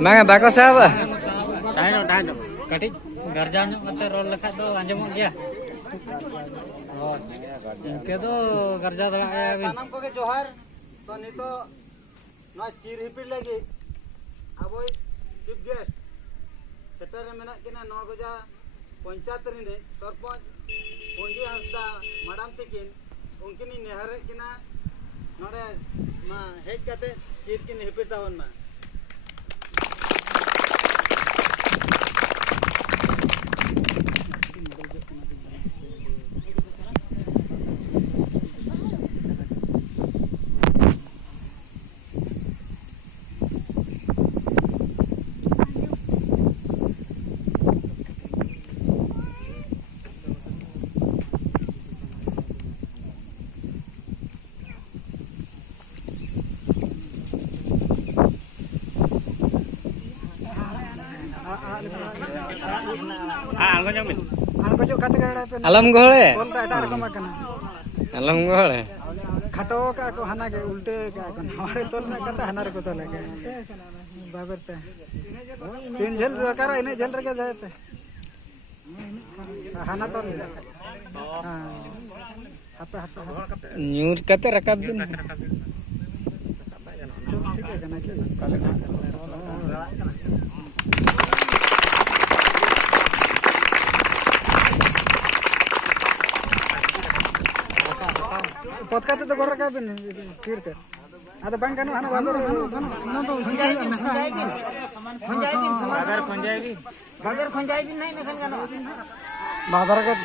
Mang bako siapa? Tahan. Katik garjanya kata roll lekat tu anjamuk dia. Oh, mungkin tu garja tolak ya. Sanam ko ke johar. To nito na chir hipir lagi. Aboy chief guest. Setere menak kina Norgoja panchayat रे सरपंच पुंजी Hansda madam तकिन उनकिन नेहरे किना नोडे मा hedge कते चीर किन हिपिर तावन मा Alam gole. alam gole. खाटो का को हना के उल्टे का को हमारे तोल में कता हना रे को तोल के बाबर पे तीन झेल दरकार इने झेल रे के जाए पे हना तोल हां apa Nyur kate rakab din. Podcast itu gorok apa nih? Firte. Ada bang kan? Hana bagar. Khonjaibin. Bagar khonjaibin nahi nakan kan. Bagar kan?